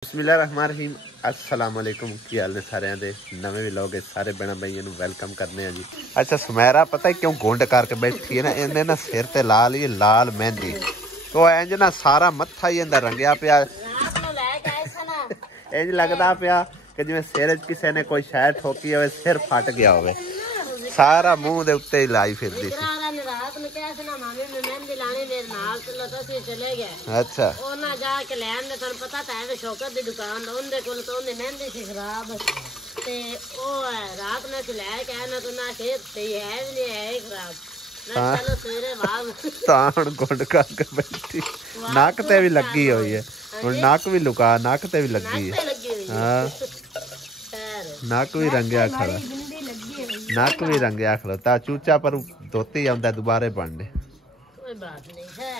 बिस्मिल्लाहिर्रहमानिर्रहीम अस्सलाम वालेकुम की हाल ने सारे दे नवे व्लॉग सारे बहना भाइयों को वेलकम करने हैं जी। अच्छा सुमेरा पता है क्यों घुंड करके बैठी है ना, इन्हें ना सिर ते लाल ही लाल मेहंदी तो इंज ना सारा मत्था ही इंदा रंगया पिया, इंज लगता पिया कि जिवें सिर किसी ने कोई शह ठोकी हो, सिर फट गया हो, सारा मुंह दे उत्ते ही लाई फिरदी सी। अच्छा जाके लैन दे तन पता तो है शौकत दी दुकान दा उनदे कोल तो उनदी मेहंदी सी खराब ते ओ रात में से लेके आया ना तो ना खेत सही है नहीं है खराब ना चलो सवेरे बाद ताण गुंड करके बैठी नक ते भी लगी हुई है हुन नक भी लुका नक ते भी लगी है। हां नक भी रंगया खड़ा नक भी रंगया खड़ा ता चूचा पर धोती आंदा दोबारे बनने कोई बात नहीं है।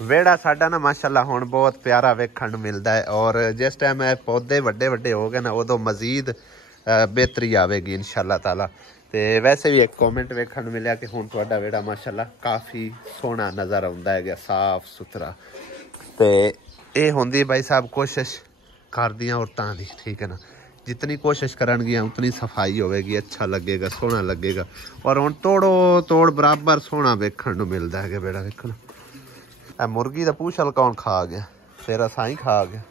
वेड़ा साडा ना माशाल्लाह हुण बहुत प्यारा वेखण नूं मिलदा है और जिस टाइम पौधे वड्डे वड्डे हो गए ना उदों मजीद बेहतरी आवेगी इंशाअल्लाह ताला। ते वैसे भी एक कॉमेंट वेखण नूं मिलिया कि हुण तुहाडा वेड़ा माशाल्लाह काफ़ी सोहना नज़र आउंदा है, साफ सुथरा। ते ये हुंदी भाई साहब कोशिश करदियां औरतां दी, ठीक है ना, जितनी कोशिश करनगियां उतनी सफाई होवेगी, अच्छा लगेगा, सोहना लगेगा। और हुण तोड़ो तोड़ बराबर सोहना वेखण नूं मिलदा है वेड़ा वेखण। मुर्गी का पूछल कौन खा गया? तेरा साई खा गया।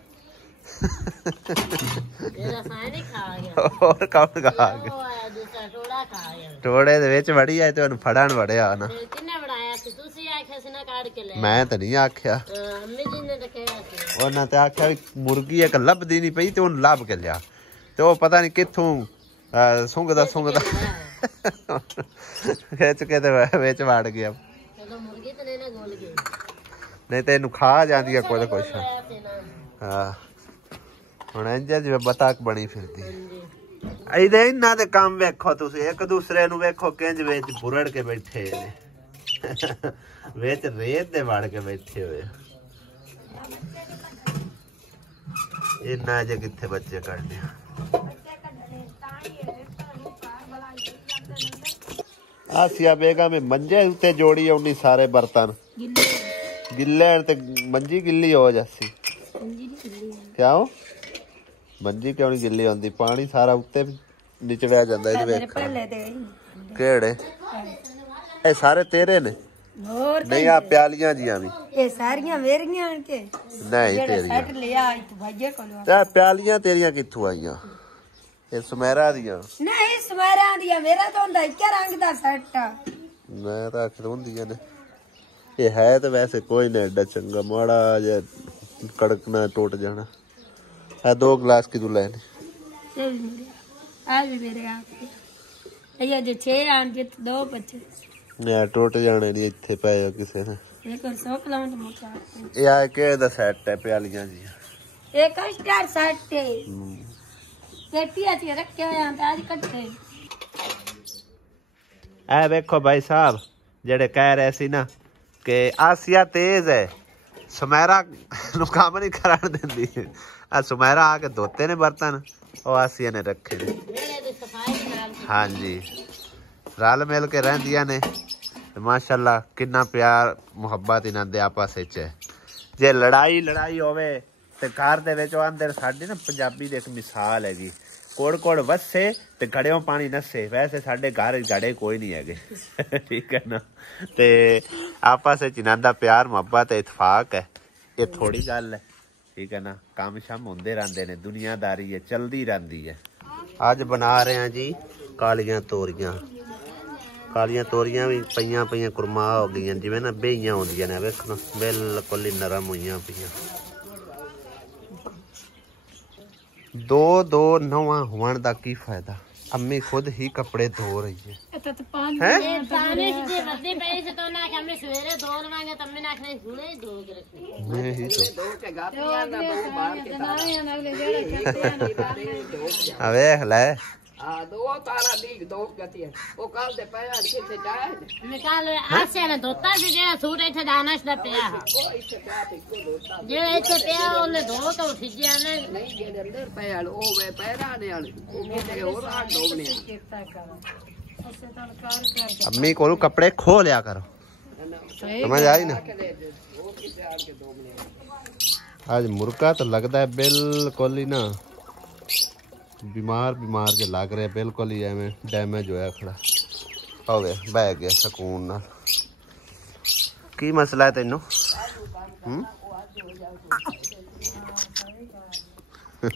और कौन खा गया? टोड़े दे विच वड़ी आए ते फड़न वड़िया ना। मैं तो नहीं आख्या, उन्हें तो आख्या मुर्गी एक लभदी नहीं पई ते उन लभ के लिया ते वो पता नहीं कित्थों सुंघदा सुंघदा खिच के ते विच वड़ गया। नहीं तो इनू खा जाती है कुछ कुछ। हाँ हुण इंज जिवें बतख बनी फिरदी। इहदे इन्हां दे काम वेखो तुसीं, एक दूसरे नूं वेखो किंज विच बुरड़ के बैठे ने विच रेत दे वड़ के बैठे हुए। इन्ना जे कित्थे बच्चे करने। आसिया बेगम में मंजे उत्ते जोड़ी उन्नी सारे बर्तन गिले ते मंजी गिल्ली हो जासी। क्या हो मंजी क्यों नहीं गिल्ली होंदी? पानी सारा उत्ते निचड़िया जांदा इहदे विच। केड़े ए सारे तेरे ने? नहीं आ प्यालियां जियां भी ए सारियां मेरियां के नहीं तेरियां सेट लिया इत भाजे कोलो ते प्यालियां तेरियां कित्थों आईयां? ए सुमेरा दियां नहीं सुमेरा दियां मेरा तो हुंदा इक्के रंग दा सेट मैं तो आख हुंदियां ने। ये है तो वैसे कोई नहीं एडा चंगा, माड़ा जे कड़कना टूट जाना है। 2 गिलास की तू लेने आज मेरे ये जो 6 आन के 2 बच्चे मैं टूट जाने नहीं इत्थे पाया किसी ने। एक और 100 किलोमीटर मोटा ये आ के दा सेट है प्यालियां जी एक स्टार सेट है पेटिया च रखे हुए हैं आज कट्टे। ए देखो भाई साहब जेड़े कह रहे सी ना कि आसिया तेज है, सुमेरा नूं काम नहीं करन दिंदी। आ सुमेरा आके धोते ने बर्तन और आसिया ने रखे ने। हाँ जी रल मिल के रहिंदियां ने माशाल्लाह कितना प्यार मुहब्बत इन्हां दे आपस विच है। जे लड़ाई लड़ाई होवे ते घर दे विच आंदे साडी ना पंजाबी दी एक मिसाल हैगी, कोड़ कोड़ वसे ते घड़ियों पानी नसे। वैसे साडे घर घड़े कोई नहीं है ठीक है ना। ते आपस विच इन्हां दा प्यार मुहब्बत इतफाक है, ये थोड़ी गल है, ठीक है ना। काम शाम होंदे रहंदे ने, दुनियादारी है चलदी रहंदी है। अज बना रहे हैं जी कालियां तोरियां। कालियां तोरियां भी पईयां पईयां कुरमा हो गई जिवें ना बेइयां होंदियां ने, वेखो बिल्कुल ही नरम होईयां पईयां। 2 नौवां होने का की फायदा? अम्मी खुद ही कपड़े धो रही है। वेख ले दो तारा दी दो गति है वो कल दे पे किथे जाए निकाल आसे ने धोता से जे सूट इथे दानस दा पिया वो इथे पिया ते धोता जे इथे पिया ओने धो तो ठिजिया ने नहीं जे अंदर पिया ओ वे पैरा ने ओ किथे और आ डोबने अम्मी को कपड़े खो लिया करो, समझ आई ना। आज मुर्गा तो लगता है बिल्कुल ही ना बीमार जो लग रहा है, बिल्कुल ही एवं डैमेज होया खड़ा हो गया, बह गया सुकून नाल। की मसला है तेनू?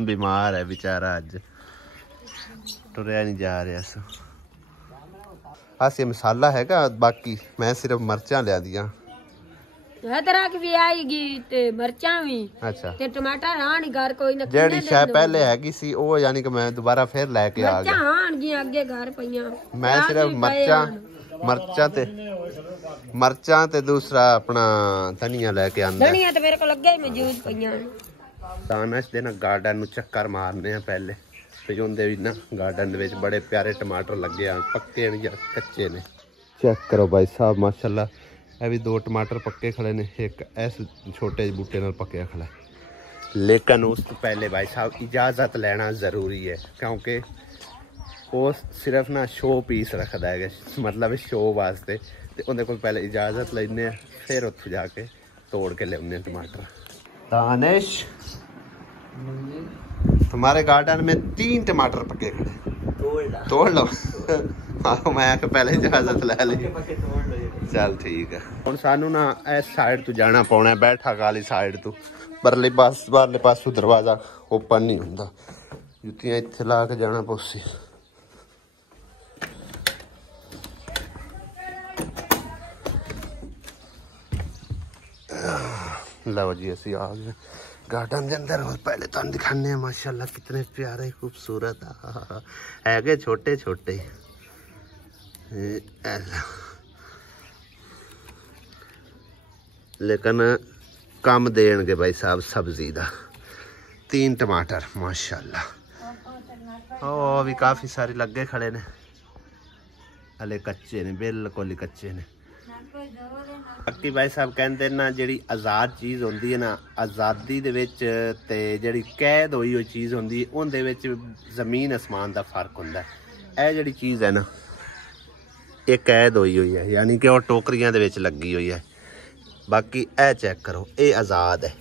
बीमार है बेचारा, अज टुरया नहीं जा रहा। आसे मसाला हैगा, बाकी मैं सिर्फ मर्चां लिया दियां। अदरक भी आएगी ते मिर्चां भी। अच्छा ते टमाटर हां घर कोई ना जेड़ी शायद पहले हैगी सी ओ, यानी कि मैं दोबारा फिर लेके आ गया। हां जी अगे घर पईयां, मैं सिर्फ मर्चां ते दूसरा अपना धनिया लेके आंदा। धनिया ते मेरे को लगे ही मौजूद पईयां। दानश दे ना गार्डन नु चक्कर मारने हैं पहले, ते उंदे भी ना गार्डन दे विच बड़े प्यारे टमाटर लगे हैं, पक्के ने या कच्चे ने। चेक करो भाई साहब माशाल्लाह, ये भी 2 टमाटर पक्के खड़े ने, एक इस छोटे बूटे नाल पक्के खड़ा है। लेकिन उस तो पहले भाई साहब इजाज़त लेना ज़रूरी है, क्योंकि वो सिर्फ ना शो पीस रखता है, मतलब शो वास्ते। तो उन्हें को पहले इजाज़त लेने, फिर उत्थों जाके तोड़ के ले टमाटर। दानिश तुम्हारे गार्डन में 3 टमाटर पके खड़े, तोड़ लो। हाँ मैं पहले इजाजत ले ली, चल ठीक है। हुण सानू ना इस साइड तो जाना पौना, बैठक वाली साइड तो, परले पासों दरवाजा ओपन नहीं हुंदा, जुत्तियां इत्थे ला के जाना पौसी। लो जी असी आ गए गार्डन के अंदर, और पहले तो दिखाने माशाल्लाह कितने प्यारे खूबसूरत है, छोटे छोटे लेकिन कम देंगे भाई साहब सब्जी का। 3 टमाटर माशाल्लाह, ओ भी काफ़ी सारे लगे खड़े ने, हले कच्चे ने, बिल्कुल ही कच्चे ने। बाकी भाई साहब कहते ना जी आज़ाद चीज़ होंगी है ना, आज़ादी दे विच ते जी कैद हुई हुई चीज़ होंगी, उनदे विच ज़मीन आसमान का फर्क होंदा है। यह जी चीज़ है ना, ये कैद हुई हुई है, यानी कि वह टोकरियां दे विच लगी हुई है। बाकी ए चेक करो, ये आज़ाद है,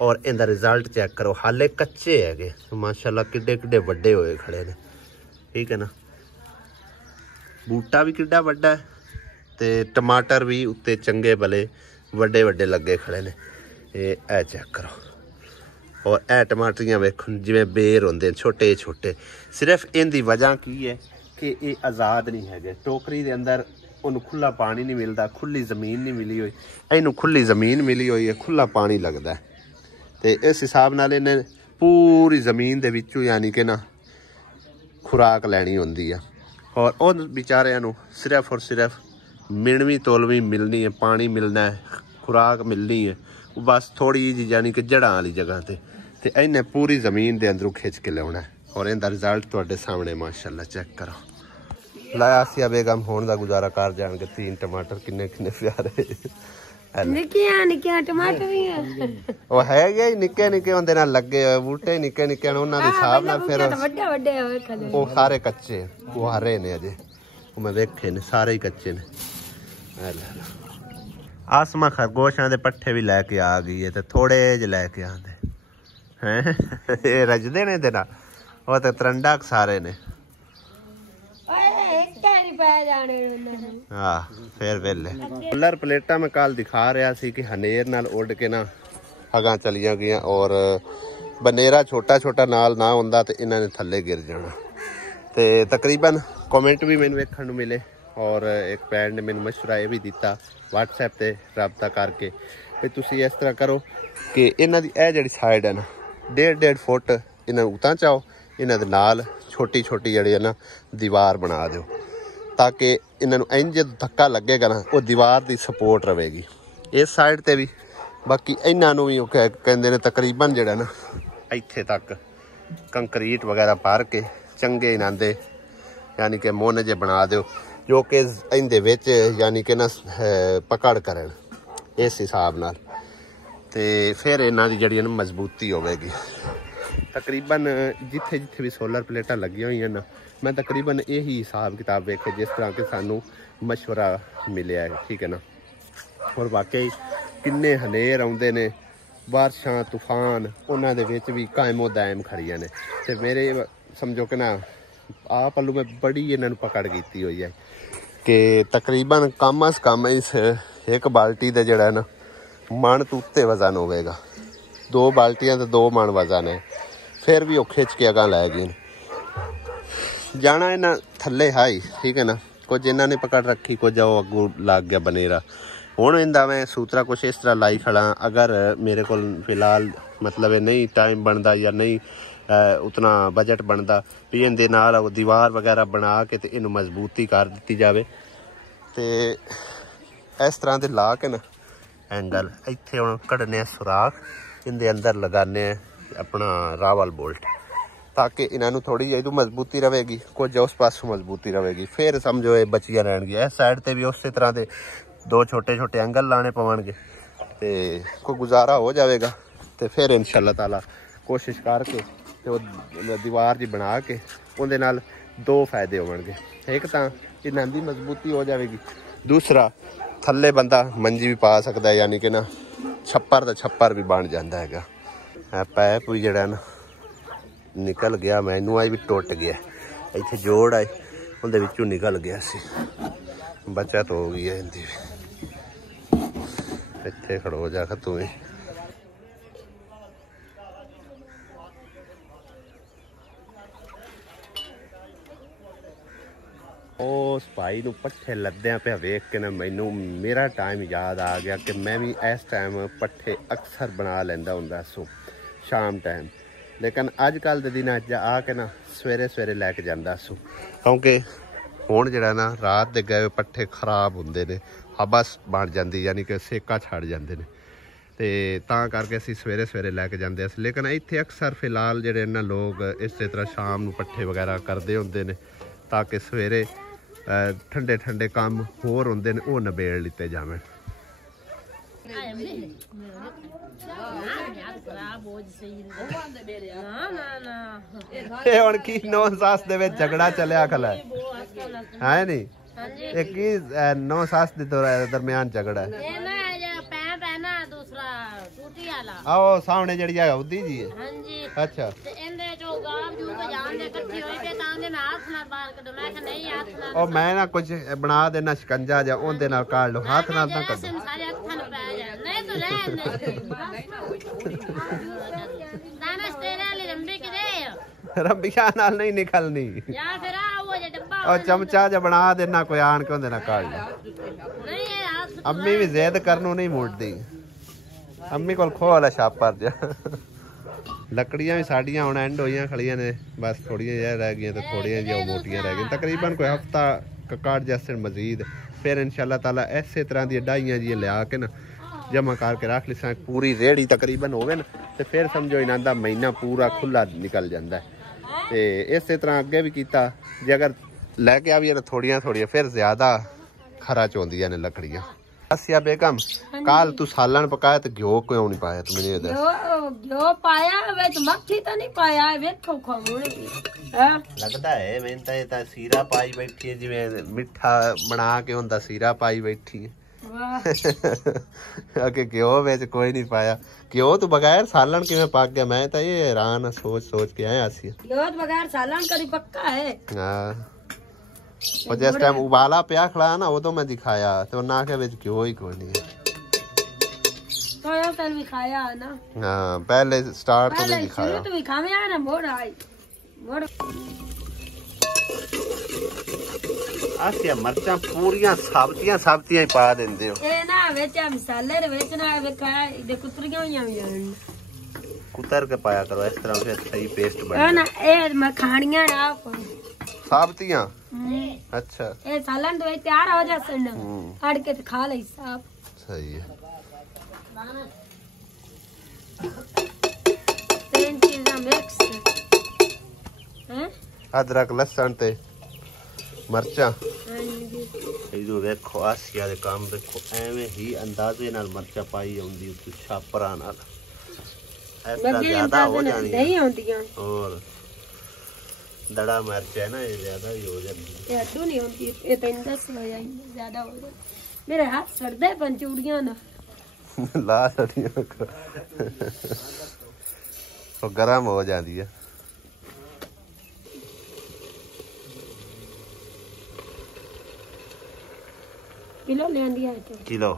और इनका रिजल्ट चेक करो, हाले कच्चे है माशाल्लाह, किड्डे किड्डे वड्डे होए खड़े ने, ठीक है ना। बूटा भी किड्डा वड्डा है, ते टमाटर भी उत्ते चंगे भले वड्डे वड्डे लगे खड़े ने। ये चेक करो, और ए टमाटरियां वेखो जिवें बेर होंदे छोटे छोटे। सिर्फ इनकी वजह की है कि ये आज़ाद नहीं है, टोकरी के अंदर उन्हें खुला पानी नहीं मिलता, खुली जमीन नहीं मिली हुई, इनू खुली जमीन मिली हुई है, खुला पानी लगता है। तो इस हिसाब नाल इन्हें पूरी जमीन के विचों यानी कि ना खुराक लैनी होंदी है, और उन बेचारिਆਂ ਨੂੰ सिर्फ और सिर्फ मिणवी तोलवी मिलनी है, पानी मिलना है, खुराक मिलनी है, बस थोड़ी जी यानी कि जड़ा वाली जगह ते इन्हें पूरी जमीन के अंदरों खिंच के लिया है। और इनका रिजल्ट तुहाडे सामने माशाल्लाह चेक करो। लाया आसिया बेगम होने का गुजारा कर जान के 3 टमाटर किन्ने किन्ने प्यारे निक्के टमाटर ही है, वो है ही निक्के निक्के होंदे ना लगे हुए बूटे, निक्के निक्के उन्हां दे हिसाब नाल फिर वड्डे वड्डे होए खड़े, वो सारे कच्चे, वो हरे ने अजे, वो मैं वेखे ने सारे ही कच्चे ने। आसमा खरगोशां दे पट्ठे भी लैके आ गई है, ते थोड़े जे लैके आंदे हैं, ये रजदे ने ते ना वो ते तरंडा सारे ने। हाँ फिर वेले कलर प्लेटा मैं कल दिखा रहा सी कि हनेर नाल उड़ के ना अगां चलियां गईयां, और बनेरा छोटा छोटा नाल ना हुंदा ते इन्हां ने थल्ले गिर जाना। ते तकरीबन कमेंट भी मैनूं वेखण नूं मिले, और एक भैन ने मैनूं मशवरा ये भी दिता व्हाट्सएप ते रबता करके भी तुसीं इस तरह करो कि इन्हां दी ए जिहड़ी साइड है ना 1.5 फुट इन्हां उतां चाओ, इन्हां दे नाल छोटी छोटी जिहड़ी है ना दीवार बना दिओ, ताकि इन्हों इंज धक्का लगेगा ना वो दीवार की सपोर्ट रहेगी इस साइड ते भी। बाकी इन्हों भी कहते हैं तकरीबन जोड़ा ना इत्थे तक कंक्रीट वगैरह भर के चंगे इन्हां दे यानी कि मुन जे बना दो, जो कि इंदे विच यानी कि ना पकड़ करन इस हिसाब नाल, ते फिर इन्हां दी जिहड़ी ना मजबूती होवेगी। तकरीबन जिथे जिथे भी सोलर प्लेटां लगी हुई हैं ना, मैं तकरीबन यही हिसाब किताब वेखे जिस तरह के सानू मशवरा मिले है, ठीक है ना। और वाकई किन्ने हनेर आउंदे ने, ਬਾਰਿਸ਼ਾਂ ਤੂਫਾਨ ਉਹਨਾਂ ਦੇ ਵਿੱਚ ਵੀ ਕਾਇਮੋ ਦਾਇਮ ਖੜੀਆਂ ਨੇ। ਤੇ ਮੇਰੇ ਸਮਝੋ ਕਿ ਨਾ ਆਹ ਪੱਲੂ ਮੈਂ ਬੜੀ ਇਹਨਾਂ ਨੂੰ ਪਕੜ ਕੀਤੀ ਹੋਈ ਹੈ ਕਿ ਤਕਰੀਬਨ ਕਮ ਅਸ ਕਮ ਇਸ ਇੱਕ ਬਾਲਟੀ ਦੇ ਜਿਹੜਾ ਨਾ ਮਣ ਤੋਂ ਉੱਤੇ ਵਜ਼ਨ ਹੋਵੇਗਾ। 2 ਬਾਲਟੀਆਂ ਤੇ 2 ਮਣ ਵਜ਼ਨ ਹੈ। ਫਿਰ ਵੀ ਉਹ ਖਿੱਚ ਕੇ ਅਗਾਂ ਲੈ ਗਏ ਜਾਣਾ ਇਹਨਾਂ ਥੱਲੇ ਹਾਈ, ਠੀਕ ਹੈ ਨਾ। ਕੁਝ ਇਹਨਾਂ ਨੇ ਪਕੜ ਰੱਖੀ, ਕੁਝ ਉਹ ਅੱਗੋਂ ਲੱਗ ਗਿਆ ਬਨੇਰਾ। ਹੁਣ ਇਹਦਾ मैं सूत्रा कुछ इस तरह लाई खड़ा। अगर मेरे को फिलहाल मतलब नहीं टाइम बनता या नहीं उतना बजट बनता भी इहदे नाल दीवार वगैरह बना के ते इहनूं मजबूती कर दी जाए। तो इस तरह के ला के ना एंगल इत्थे हुण कड्ढने सुराख, इहदे अंदर लगाने अपना रावल बोल्ट ताकि इन्हों थोड़ी जी मजबूती रहेगी, कुछ उस पासों मजबूती रहेगी। फिर समझो ये बचियां रहणगियां। इस साइड पर भी उस तरह के 2 छोटे छोटे एंगल लाने पवणगे ते कोई गुजारा हो जाएगा। तो फिर इंशाअल्लाह ताला कोशिश करके तो दीवार जी बना के उहदे नाल 2 फायदे होणगे। एक तो इन्हां दी मजबूती हो जाएगी, दूसरा थल्ले बंदा मंजी भी पा सकता है, यानी कि ना छप्पर तो छप्पर भी बन जाता है। पैप भी जिहड़ा ना निकल गया, मैनू आज भी टुट गया। इत्थे जोड़ आए उहदे विचों निकल गया सी, बचत हो गई है इहदी। इत्थे खड़ो जा तू भी। उस भाई नूं पट्ठे लद्दियां पिया वेख के ना मैनू मेरा टाइम याद आ गया कि मैं भी इस टाइम पट्ठे अक्सर बना लैंदा हुंदा सो शाम टाइम। लेकिन अजकल के दिन आके ना सवेरे सवेरे लैके जांदा सो, क्योंकि हुण जिहड़ा ना रात दे गए पट्ठे खराब हुंदे ने, हबस बन जाती, यानी कि सेका छड़ जाते हैं। तो तां करके असीं सवेरे सवेरे लैके जांदे। लेकिन इत्थे अक्सर फिलहाल जिहड़े ना लोग इस तरह शाम नूं पट्ठे वगैरह करदे हुंदे ने ताकि सवेरे ठंडे ठंडे काम होर हुंदे ने ओह नबेड़ लिते जावें। हुण की नौ सस दे विच झगड़ा चलिया खला है नी? ये की नौ सस दे दरमियान झगड़ा है? आओ सामने जड़ी है उदी जी है। हां जी। अच्छा ते इंदे जो गांव जू के जान दे इकट्ठी होई ते तां दे नाल हाथ नाल बाहर कढो। मैं नहीं हाथ नाल ओ मैं ना कुछ बना देना शिकंजा जा ओंदे नाल काट लो, हाथ नाल ना कढो। सारे हत्थां नाल पै जा नहीं तो दाना तेरे वाली रंबी किदे रंबिया नाल नहीं निकलनी या फिर आ वो जे डब्बा ओ चमचा जा बना देना कोई आन के ओंदे नाल काट लो। नहीं हाथ अम्मी भी ज़िद करनू नहीं मुड़दी। अम्मी को खोल छापर जा। लकड़ियां भी साड़ियां हुण एंड होइयां खड़ियां ने, बस थोड़ियां जिहा रह गई तो थोड़ियां जिहा मोटियां रह गई। तकरीबन कोई हफ्ता ककाट जैसे मजीद फिर इंशाअल्लाह ताला इस तरह दी डाइयां जी लिया के ना जमा करके रख ली पूरी रेहड़ी तकरीबन होवे ना, तो फिर समझो इन्हां दा महीना पूरा खुला निकल जाता है। तो इस तरह अगे भी किया जे अगर लैके आवीए तो थोड़ियां थोड़ियां फिर ज्यादा खर्च होंदियां ने लकड़ियां। आसिया बेगम काल तू सालन पकाया तो घ्यो क्यों नहीं पाया? तू मैंने घ्यो पाया विच मक्खी तो नहीं पाया वेखो खावणे लगदा है मैं तो सीरा पाई बैठी है जिवें मिठा बना के हुंदा सीरा पाई बैठी है। वाह घ्यो विच कोई नहीं पाया। घ्यो तो बगैर सालन किवें पक गया? मैं तो ये हैरान सोच सोच के आया। आसिया घ्यो तो बगैर सालन करी पक्का है। हां और जिस टाइम उबाला पिया खड़ा ना उदों मैं दिखाया तो ना के विच घ्यो ही कोई नहीं है। तो तन भी खाया ना? हां पहले स्टार्ट तो नहीं दिखाया। तो भी खावे आ ना मोड़ आई मोड़। आसिया मरचां पूरियां साबतियां ही पा देंदे हो। ए ना विच मसाले दे विच ना वेखा दे कुतरियां होईयां होईयां कुतर के पाया करो, इस तरह से सही पेस्ट बने ना। ए मैं खाणियां ना साबतियां। अच्छा ए सालन तो तैयार हो जासे ना काट के खा ले साहब। सही है। 3 चीज़ां मिक्स हैं अदरक लहसुन ते मरचा। इधर देखो आसिया दे काम देखो एवें ही अंदाजे नाल मरचा पाई आउंदी उते छापरा नाल ऐसा ज्यादा हो जानी नहीं आउंदियां। और दड़ा मिर्च है ना ये ज्यादा ही हो जाती है। ये तो नहीं होती, ये तो 10 हो जाएगी ज्यादा हो जाए। मेरे हाथ सड़दे पंचूड़ियां ना ला छड़ियां तो गर्म हो जाती है। किलो लेंदी है किलो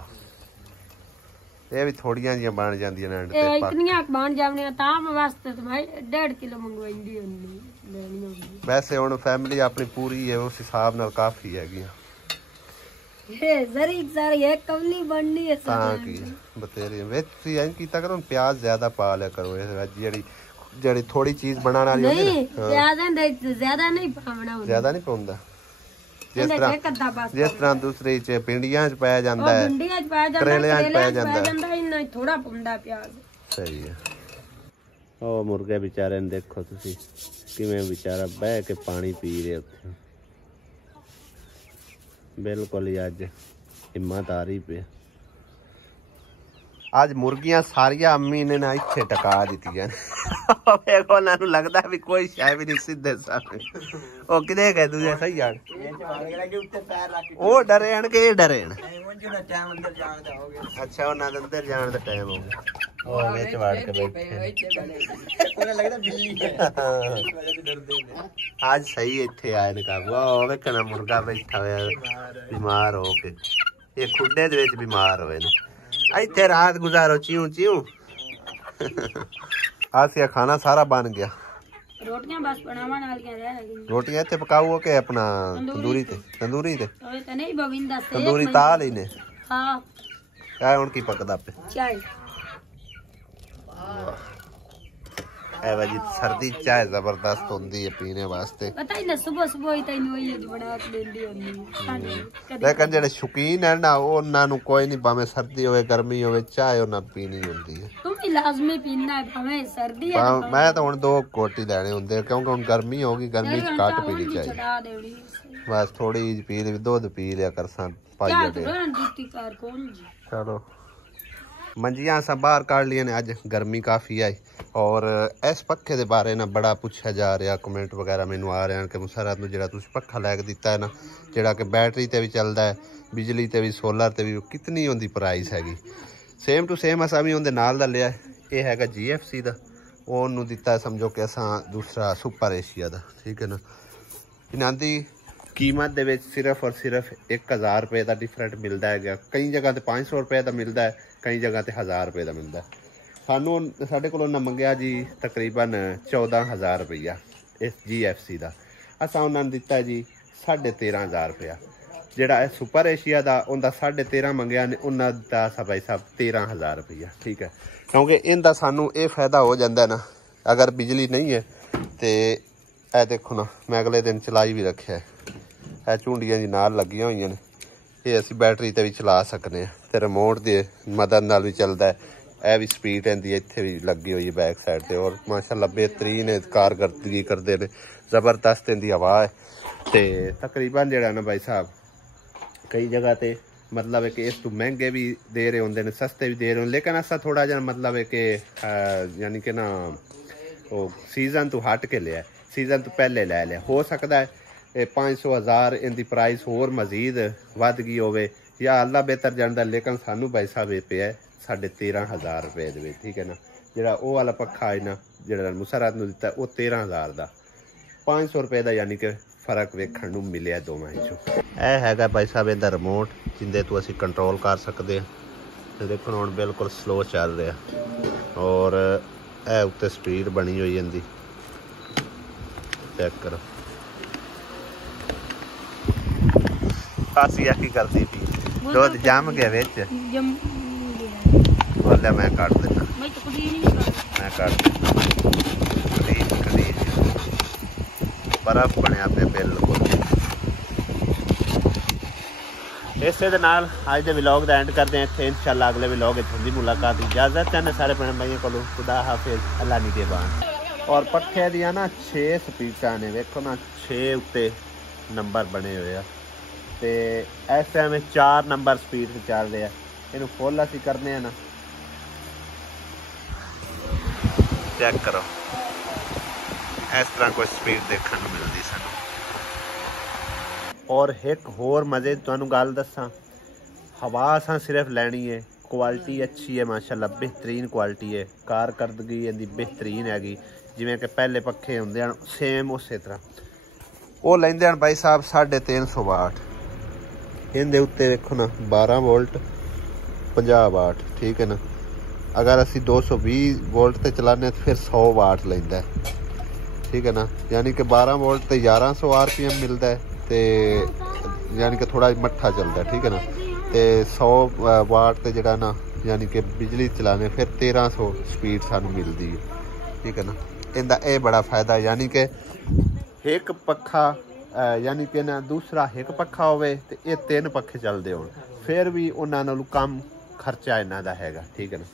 ये भी थोड़ियां जी बन जांदियां ने ए इतनियां बन जावने ताम वास्ते तो भाई 1.5 किलो मंगवाईंदी होंदी लेनी होंदी। वैसे हुण फैमिली अपनी पूरी है उस हिसाब नाल काफी हैगी ये जरी सारी एक कवली बननी है तां की बतेरे विच इंज कीता करो प्याज ज्यादा पा लिया करो इस जेड़ी जेड़ी थोड़ी चीज बनाने वाली होंदी नहीं ज्यादा नहीं पावना ज्यादा नहीं पाउंदा जिस तरह दूसरी च पिंडियां च पाया जांदा है पिंडियां च पाया जांदा करेलियां च पाया जांदा इन्ना थोड़ा पाउंदा प्याज सही है। ओ मुर्गे बेचारे ने देखो तुसी किवें बेचारा बह के पानी पी रहे उत्थे बिल्कुल ही अज हिम्मत आ रही पे। आज मुर्गियां सारिया अम्मी ने ना इत्थे टका दित्तियां उन्होंने लगता भी कोई शै भी नहीं सीधे सामने ओ किदे गए तुझे सही जान ओ डरे हन के डरे हन अच्छा उन्हां दे अंदर जाण दा टाइम हो गया ओ विच वाड़ के बैठे उन्हें लगदा बिल्ली है आज सही इत्थे आए ने काबू ओ वेखना मुर्गा बैठा होया बीमार हो के ये खुड्डे दे विच बीमार होए ने इत्थे रात गुजारो चियूं चियूं आसिया खाना सारा बन गया रोटियां बस बनावा नाल के रह गई रोटियां इत्थे पकाओ के अपना तंदूरी ते ओए त नहीं बविंदा से तंदूरी ताल ही ने हां क्या हुन की पकदा पे चाय ए वजी सर्दी चाय जबरदस्त होंदी है पीने वास्ते पता ही ना सुबह सुबह ही तैनू वही बना के देंदी होंदी लेकिन जेड़े शौकीन है ना उन्हां नु कोई नहीं भावे सर्दी होवे गर्मी होवे चाय उन्हां पीनी होंदी है। तुम भी लाजमी पीना है भावे सर्दी है मैं तो हुन 2 कोटी लेने होंदे क्योंकि हुन गर्मी होगी गर्मी च घट पीनी चाहिए बस थोड़ी पी ले दूध पी लिया करसां पाई दे चलो मंजियां सब बाहर काट लिया ने अज गर्मी काफ़ी आई और इस पखे के बारे ना बड़ा पूछा जा रहा कमेंट वगैरह मैनू आ रहे हैं कि मुसरत नूं जिहड़ा तुसीं पखा लैके दिता है ना जिहड़ा कि बैटरी ते भी चलदा है बिजली ते भी सोलर ते भी कितनी उहदी प्राइस हैगी सेम टू सेम असां भी उहदे नाल दा लिया ये हैगा GFC दा ओनू दिता समझो कि असां दूसरा सुपर एशिया दा ठीक है ना इन्हां दी कीमत दे विच सिर्फ और सिर्फ 1000 रुपये का डिफरेंट मिलता है कई जगह तो 500 रुपये का मिलता है कई जगह तो 1000 रुपये का मिलता है सानू साढ़े को मंगया जी तकरीबन 14,000 रुपया इस GFC का असा उन्होंने दिता जी 13,500 रुपया जोड़ा सुपर एशिया का उनका 13.5 मंगया ने उन्होंने दिता सा भाई साहब 13,000 रुपया ठीक है क्योंकि इनका सानू ये फायदा हो जाता है ना अगर बिजली नहीं है तो यह देखो ना मैं अगले दिन चलाई भी रखे है झुंडियां जी नाल लगियां हुई ने ये असीं बैटरी ते भी चला सकने ते रिमोट की मदद नाल भी चलता है यह भी स्पीड आती है इत्थे भी लगी हुई है बैक साइड से और माशाअल्लाह बेहतरीन कारकर्दगी करते हैं जबरदस्त इनकी हवा है तो तकरीबन जोड़ा ना भाई साहब कई जगह ते मतलब है कि इस तो महंगे भी दे रहे होंगे सस्ते भी दे रहे हों लेकिन असा थोड़ा जहा मतलब है कि यानी कि ना वो सीजन तो हट के लिया सीजन तो पहले लै लिया हो सकता है 500,000 इनकी प्राइस होर मजीद वध गई होवे या अल्लाह बेहतर जानता लेकिन सानू भाई साहब ये पे है 13,500 रुपये ठीक है ना जोड़ा वो वाला पखा है ना जो मुसरत नूं दिता वो 13,000 का 500 रुपये का यानी कि फर्क वेखण नूं मिलिया दोवां चों यह हैगा भाई साहब इहदा रिमोट जिंदे तो असीं कंट्रोल कर सकते हैं देखो हुण बिल्कुल स्लो चल रहा और यह उत्ते स्पीड बनी हुई इनकी चेक करो आसिया की करती थी दूध जम गया बिच बोलिया मैं काट देना मैं काट देना बर्फ बनया पे बिल्कुल इसे दे नाल अज दे व्लॉग दा एंड करते हैं इत्थे इंशाअल्लाह अगले व्लॉग विच हुंदी मुलाकात इजाजत चाहने सारे भैन भाइयों को खुदा हाफिज अल्लाह निगहबान और पखे दियां ना 6 स्पीकर ने देखो ना 6 उत्ते नंबर बने हुए हैं तो इस टाइम 4 नंबर स्पीड से चल रहे हैं इन्हू फुल असी करने हैं ना चेक करो इस तरह कोई स्पीड देखने को मिलती सानू और एक होर मजे तुहानू गल दसां हवा असां सिर्फ लैनी है क्वालिटी अच्छी है माशाल्लाह, बेहतरीन क्वालिटी है, कारकर्दगी इहदी बेहतरीन हैगी। जिवें कि पहले पखे हुंदे हन सेम उसे तरह। वो लैंदे हन भाई साहब 350 वाट। इहदे उत्ते देखो ना 12 वोल्ट 50 वाट, ठीक है ना। अगर असी 220 वोल्ट ते चलाने तो फिर 100 वाट लैंदा है, ठीक है ना। यानी कि 12 वोल्ट ते 1100 RPM मिलता है, तो यानी कि थोड़ा मट्ठा चलता है, ठीक है ना। तो 100 वाट ते जड़ा ना यानी कि बिजली चलाने फिर 1300 स्पीड सानू मिलती है, ठीक है ना। इनका ये बड़ा फायदा, यानी कि एक पखा यानी कि ना दूसरा एक पखा होवे ते ये 3 पखे चलते हो, फिर भी उन्होंने कम खर्चा इन्हों का हैगा, ठीक है ना।